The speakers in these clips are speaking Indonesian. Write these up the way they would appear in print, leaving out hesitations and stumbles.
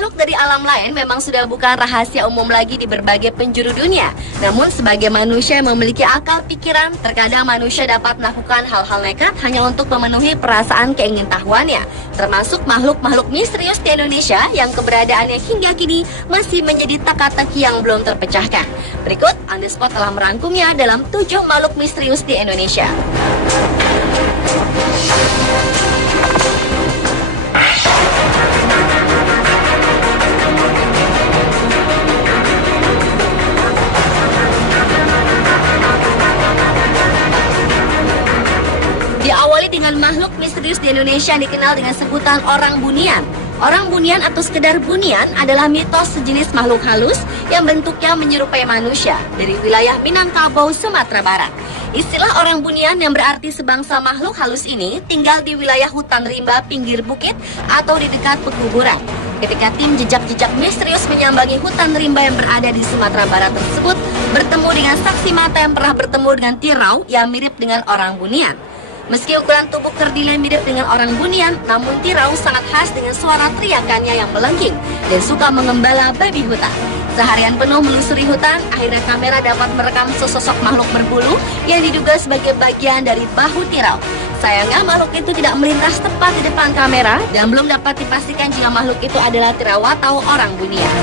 makhluk dari alam lain memang sudah bukan rahasia umum lagi di berbagai penjuru dunia. Namun sebagai manusia yang memiliki akal pikiran, terkadang manusia dapat melakukan hal-hal nekat hanya untuk memenuhi perasaan keingintahuannya. Termasuk makhluk-makhluk misterius di Indonesia yang keberadaannya hingga kini masih menjadi teka-teki yang belum terpecahkan. Berikut On The Spot telah merangkumnya dalam 7 makhluk misterius di Indonesia. Diawali dengan makhluk misterius di Indonesia yang dikenal dengan sebutan orang bunian. Orang bunian atau sekedar bunian adalah mitos sejenis makhluk halus yang bentuknya menyerupai manusia dari wilayah Minangkabau, Sumatera Barat. Istilah orang bunian yang berarti sebangsa makhluk halus ini tinggal di wilayah hutan rimba pinggir bukit atau di dekat pekuburan. Ketika tim jejak-jejak misterius menyambangi hutan rimba yang berada di Sumatera Barat tersebut, bertemu dengan saksi mata yang pernah bertemu dengan tirau yang mirip dengan orang bunian. Meski ukuran tubuh kerdilai mirip dengan orang bunian, namun tirau sangat khas dengan suara teriakannya yang melengking dan suka mengembala babi hutan. Seharian penuh melusuri hutan, akhirnya kamera dapat merekam sesosok makhluk berbulu yang diduga sebagai bagian dari bahu tirau. Sayangnya makhluk itu tidak melintas tepat di depan kamera dan belum dapat dipastikan jika makhluk itu adalah tirau atau orang bunian.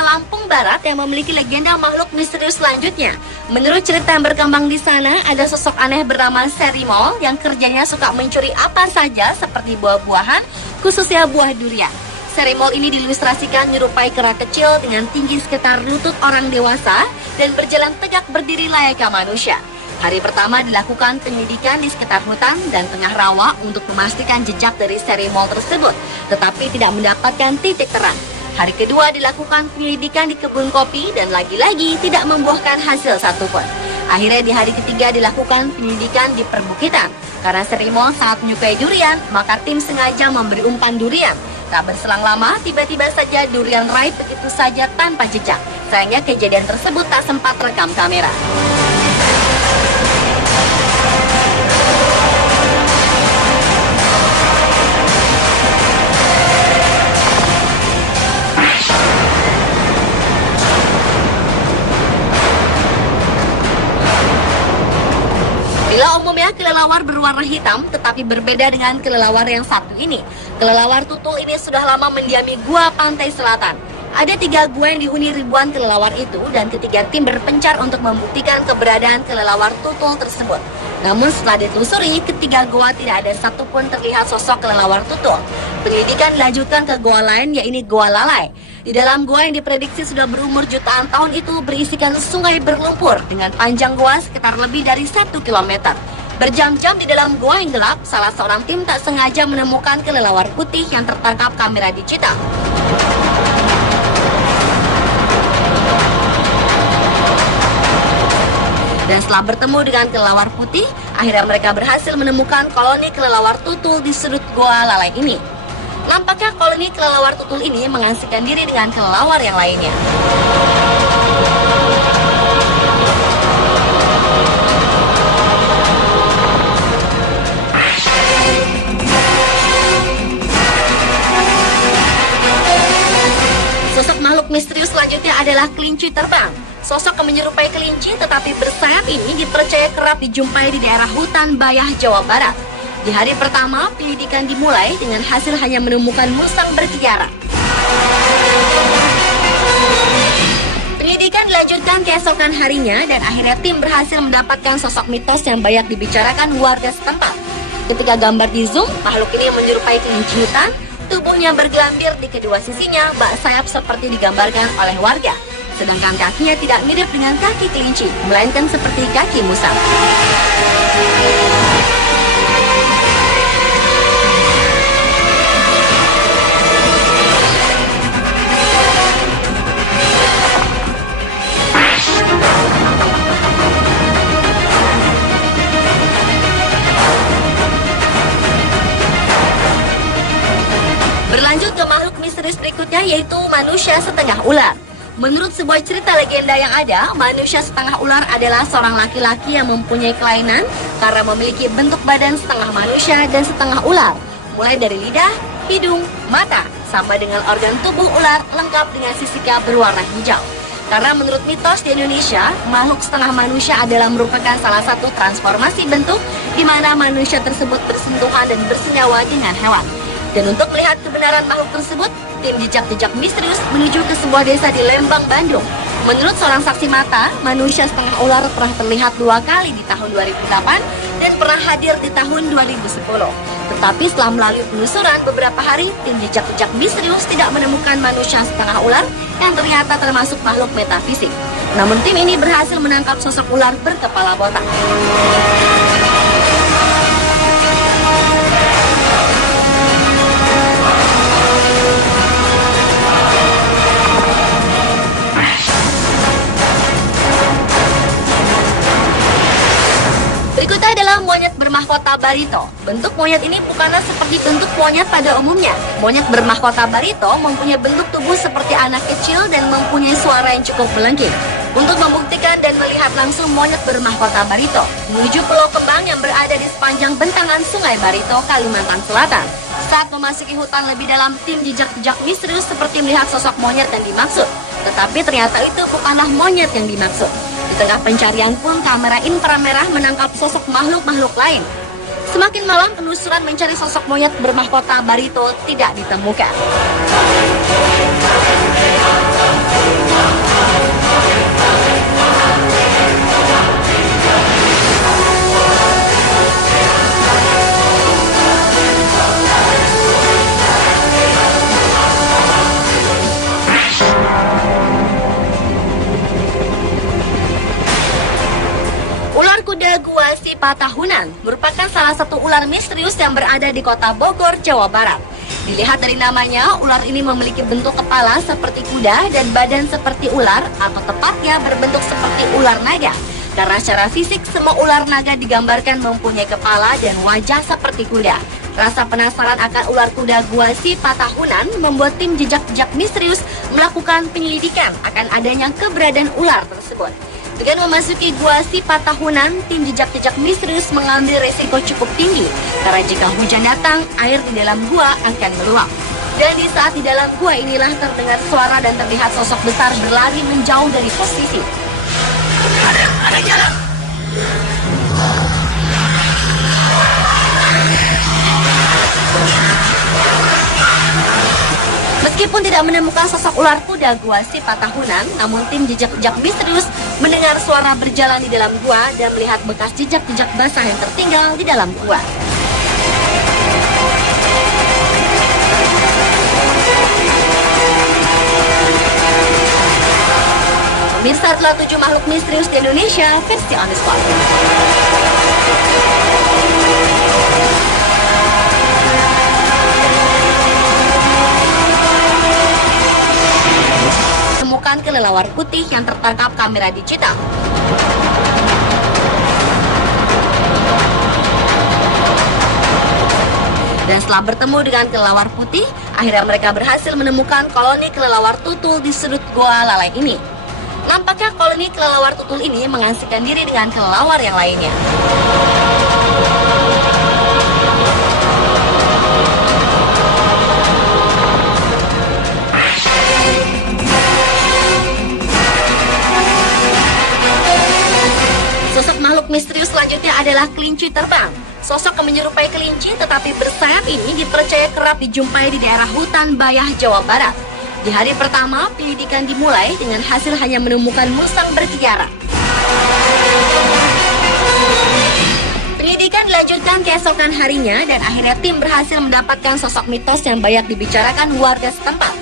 Lampung Barat yang memiliki legenda makhluk misterius selanjutnya. Menurut cerita yang berkembang di sana, ada sosok aneh bernama Serimol yang kerjanya suka mencuri apa saja seperti buah-buahan, khususnya buah durian. Serimol ini diilustrasikan menyerupai kera kecil dengan tinggi sekitar lutut orang dewasa dan berjalan tegak berdiri layaknya manusia. Hari pertama dilakukan penyelidikan di sekitar hutan dan tengah rawa untuk memastikan jejak dari Serimol tersebut, tetapi tidak mendapatkan titik terang. Hari kedua dilakukan penyelidikan di kebun kopi dan lagi-lagi tidak membuahkan hasil satupun. Akhirnya di hari ketiga dilakukan penyelidikan di perbukitan. Karena Serimol sangat menyukai durian, maka tim sengaja memberi umpan durian. Tak berselang lama, tiba-tiba saja durian raib begitu saja tanpa jejak. Sayangnya kejadian tersebut tak sempat rekam kamera. Bila umumnya kelelawar berwarna hitam, tetapi berbeda dengan kelelawar yang satu ini. Kelelawar tutul ini sudah lama mendiami gua pantai selatan. Ada 3 gua yang dihuni ribuan kelelawar itu dan ketiga tim berpencar untuk membuktikan keberadaan kelelawar tutul tersebut. Namun setelah ditelusuri, ketiga gua tidak ada satupun terlihat sosok kelelawar tutul. Penyelidikan dilanjutkan ke gua lain, yaitu Gua Lalai. Di dalam gua yang diprediksi sudah berumur jutaan tahun itu berisikan sungai berlumpur dengan panjang gua sekitar lebih dari 1 km. Berjam-jam di dalam gua yang gelap, salah seorang tim tak sengaja menemukan kelelawar putih yang tertangkap kamera digital. Dan setelah bertemu dengan kelelawar putih, akhirnya mereka berhasil menemukan koloni kelelawar tutul di sudut Gua Lalai ini. Nampaknya koloni kelelawar tutul ini mengasingkan diri dengan kelelawar yang lainnya. Sosok makhluk misterius selanjutnya adalah kelinci terbang. Sosok yang menyerupai kelinci tetapi bersayap ini dipercaya kerap dijumpai di daerah hutan Bayah, Jawa Barat. Di hari pertama, penyelidikan dimulai dengan hasil hanya menemukan musang berkeliaran. Penyelidikan dilanjutkan keesokan harinya dan akhirnya tim berhasil mendapatkan sosok mitos yang banyak dibicarakan warga setempat. Ketika gambar di zoom, makhluk ini menyerupai kelinci hutan, tubuhnya bergelambir di kedua sisinya, bak sayap seperti digambarkan oleh warga. Sedangkan kakinya tidak mirip dengan kaki kelinci, melainkan seperti kaki musang. Berlanjut ke selanjutnya yaitu manusia setengah ular. Menurut sebuah cerita legenda yang ada, manusia setengah ular adalah seorang laki-laki yang mempunyai kelainan karena memiliki bentuk badan setengah manusia dan setengah ular, mulai dari lidah, hidung, mata, sama dengan organ tubuh ular lengkap dengan sisika berwarna hijau. Karena menurut mitos di Indonesia, makhluk setengah manusia adalah merupakan salah satu transformasi bentuk di mana manusia tersebut bersentuhan dan bersenyawa dengan hewan. Dan untuk melihat kebenaran makhluk tersebut, tim jejak-jejak misterius menuju ke sebuah desa di Lembang, Bandung. Menurut seorang saksi mata, manusia setengah ular pernah terlihat 2 kali di tahun 2008 dan pernah hadir di tahun 2010. Tetapi setelah melalui penelusuran beberapa hari, tim jejak-jejak misterius tidak menemukan manusia setengah ular yang ternyata termasuk makhluk metafisik. Namun tim ini berhasil menangkap sosok ular berkepala botak. Berikutnya adalah monyet bermahkota barito. Bentuk monyet ini bukanlah seperti bentuk monyet pada umumnya. Monyet bermahkota barito mempunyai bentuk tubuh seperti anak kecil dan mempunyai suara yang cukup melengking. Untuk membuktikan dan melihat langsung monyet bermahkota barito, menuju Pulau Kembang yang berada di sepanjang bentangan Sungai Barito, Kalimantan Selatan. Saat memasuki hutan lebih dalam, tim jejak-jejak misterius seperti melihat sosok monyet yang dimaksud. Tetapi ternyata itu bukanlah monyet yang dimaksud. Di tengah pencarian pun kamera inframerah menangkap sosok makhluk-makhluk lain. Semakin malam penelusuran mencari sosok monyet bermahkota barito tidak ditemukan. Ular kuda gua Sipa tahunan merupakan salah satu ular misterius yang berada di kota Bogor, Jawa Barat. Dilihat dari namanya, ular ini memiliki bentuk kepala seperti kuda dan badan seperti ular, atau tepatnya berbentuk seperti ular naga. Karena secara fisik, semua ular naga digambarkan mempunyai kepala dan wajah seperti kuda. Rasa penasaran akan ular kuda gua Sipa tahunan membuat tim jejak-jejak misterius melakukan penyelidikan akan adanya keberadaan ular tersebut. Dengan memasuki gua Sipa tahunan, tim jejak-jejak misterius mengambil resiko cukup tinggi karena jika hujan datang, air di dalam gua akan meluap. Dan di saat di dalam gua inilah terdengar suara dan terlihat sosok besar berlari menjauh dari posisi. Ada jalan. Meskipun tidak menemukan sosok ular kuda gua Sipa tahunan, namun tim jejak-jejak misterius mendengar suara berjalan di dalam gua dan melihat bekas jejak-jejak basah yang tertinggal di dalam gua. Pemirsa, telah 7 makhluk misterius di Indonesia versi On The Spot. Temukan kelelawar putih yang tertangkap kamera digital. Dan setelah bertemu dengan kelelawar putih, akhirnya mereka berhasil menemukan koloni kelelawar tutul di sudut goa lalai ini. Nampaknya koloni kelelawar tutul ini mengasingkan diri dengan kelelawar yang lainnya. Sosok makhluk misterius selanjutnya adalah kelinci terbang. Sosok yang menyerupai kelinci tetapi bersayap ini dipercaya kerap dijumpai di daerah hutan Bayah, Jawa Barat. Di hari pertama, penyelidikan dimulai dengan hasil hanya menemukan musang berkeliaran. Penyelidikan dilanjutkan keesokan harinya dan akhirnya tim berhasil mendapatkan sosok mitos yang banyak dibicarakan warga setempat.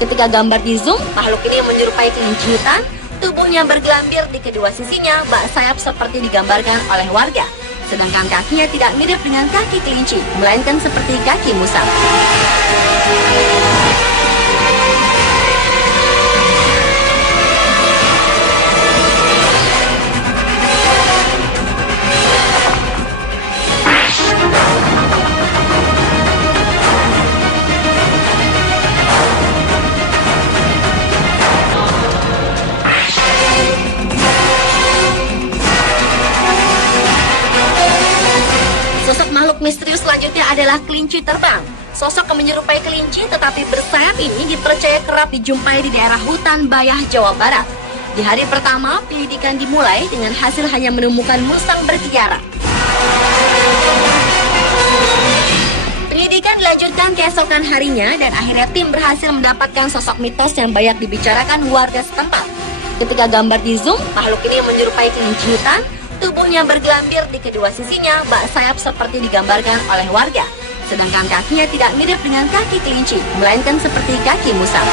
Ketika gambar di zoom, makhluk ini menyerupai kelinci hutan. Tubuhnya bergelambir di kedua sisinya, bak sayap seperti digambarkan oleh warga. Sedangkan kakinya tidak mirip dengan kaki kelinci, melainkan seperti kaki musang. misterius selanjutnya adalah kelinci terbang. Sosok yang menyerupai kelinci tetapi bersayap ini dipercaya kerap dijumpai di daerah hutan Bayah, Jawa Barat. Di hari pertama, penyelidikan dimulai dengan hasil hanya menemukan musang berkeliaran. Penyelidikan dilanjutkan keesokan harinya dan akhirnya tim berhasil mendapatkan sosok mitos yang banyak dibicarakan warga setempat. Ketika gambar di zoom, makhluk ini menyerupai kelinci hutan, tubuhnya bergelambir di kedua sisinya, bak sayap seperti digambarkan oleh warga. Sedangkan kakinya tidak mirip dengan kaki kelinci, melainkan seperti kaki musang.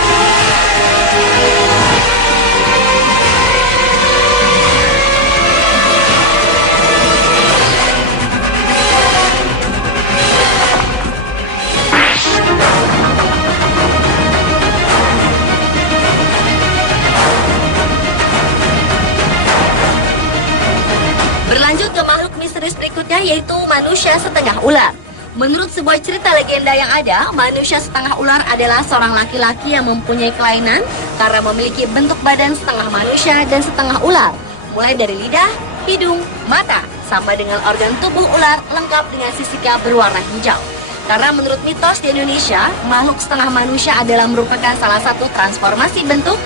Berlanjut ke makhluk misterius berikutnya yaitu manusia setengah ular. Menurut sebuah cerita legenda yang ada, manusia setengah ular adalah seorang laki-laki yang mempunyai kelainan karena memiliki bentuk badan setengah manusia dan setengah ular. Mulai dari lidah, hidung, mata, sama dengan organ tubuh ular lengkap dengan sisika berwarna hijau. Karena menurut mitos di Indonesia, makhluk setengah manusia adalah merupakan salah satu transformasi bentuk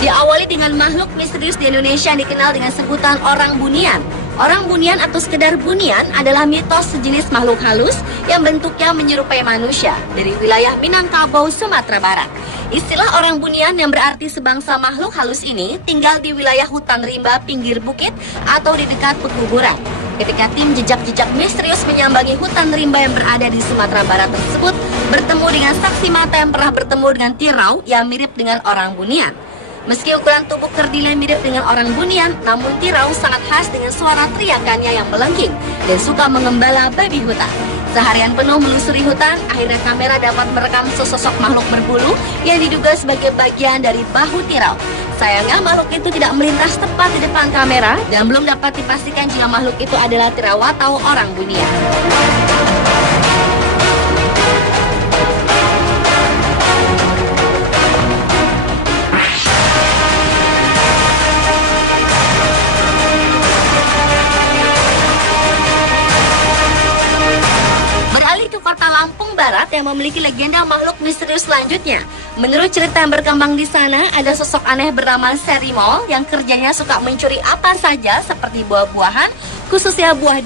diawali dengan makhluk misterius di Indonesia yang dikenal dengan sebutan orang bunian. Orang bunian atau sekedar bunian adalah mitos sejenis makhluk halus yang bentuknya menyerupai manusia dari wilayah Minangkabau, Sumatera Barat. Istilah orang bunian yang berarti sebangsa makhluk halus ini tinggal di wilayah hutan rimba pinggir bukit atau di dekat pekuburan. Ketika tim jejak-jejak misterius menyambangi hutan rimba yang berada di Sumatera Barat tersebut, bertemu dengan saksi mata yang pernah bertemu dengan tirau yang mirip dengan orang bunian. Meski ukuran tubuh kerdilnya mirip dengan orang bunian, namun tirau sangat khas dengan suara teriakannya yang melengking dan suka mengembala babi hutan. Seharian penuh melusuri hutan, akhirnya kamera dapat merekam sesosok makhluk berbulu yang diduga sebagai bagian dari bahu tirau. Sayangnya makhluk itu tidak melintas tepat di depan kamera dan belum dapat dipastikan jika makhluk itu adalah tirau atau orang bunian. Lampung Barat yang memiliki legenda makhluk misterius selanjutnya. Menurut cerita yang berkembang di sana, ada sosok aneh bernama Serimol yang kerjanya suka mencuri apa saja seperti buah-buahan, khususnya buah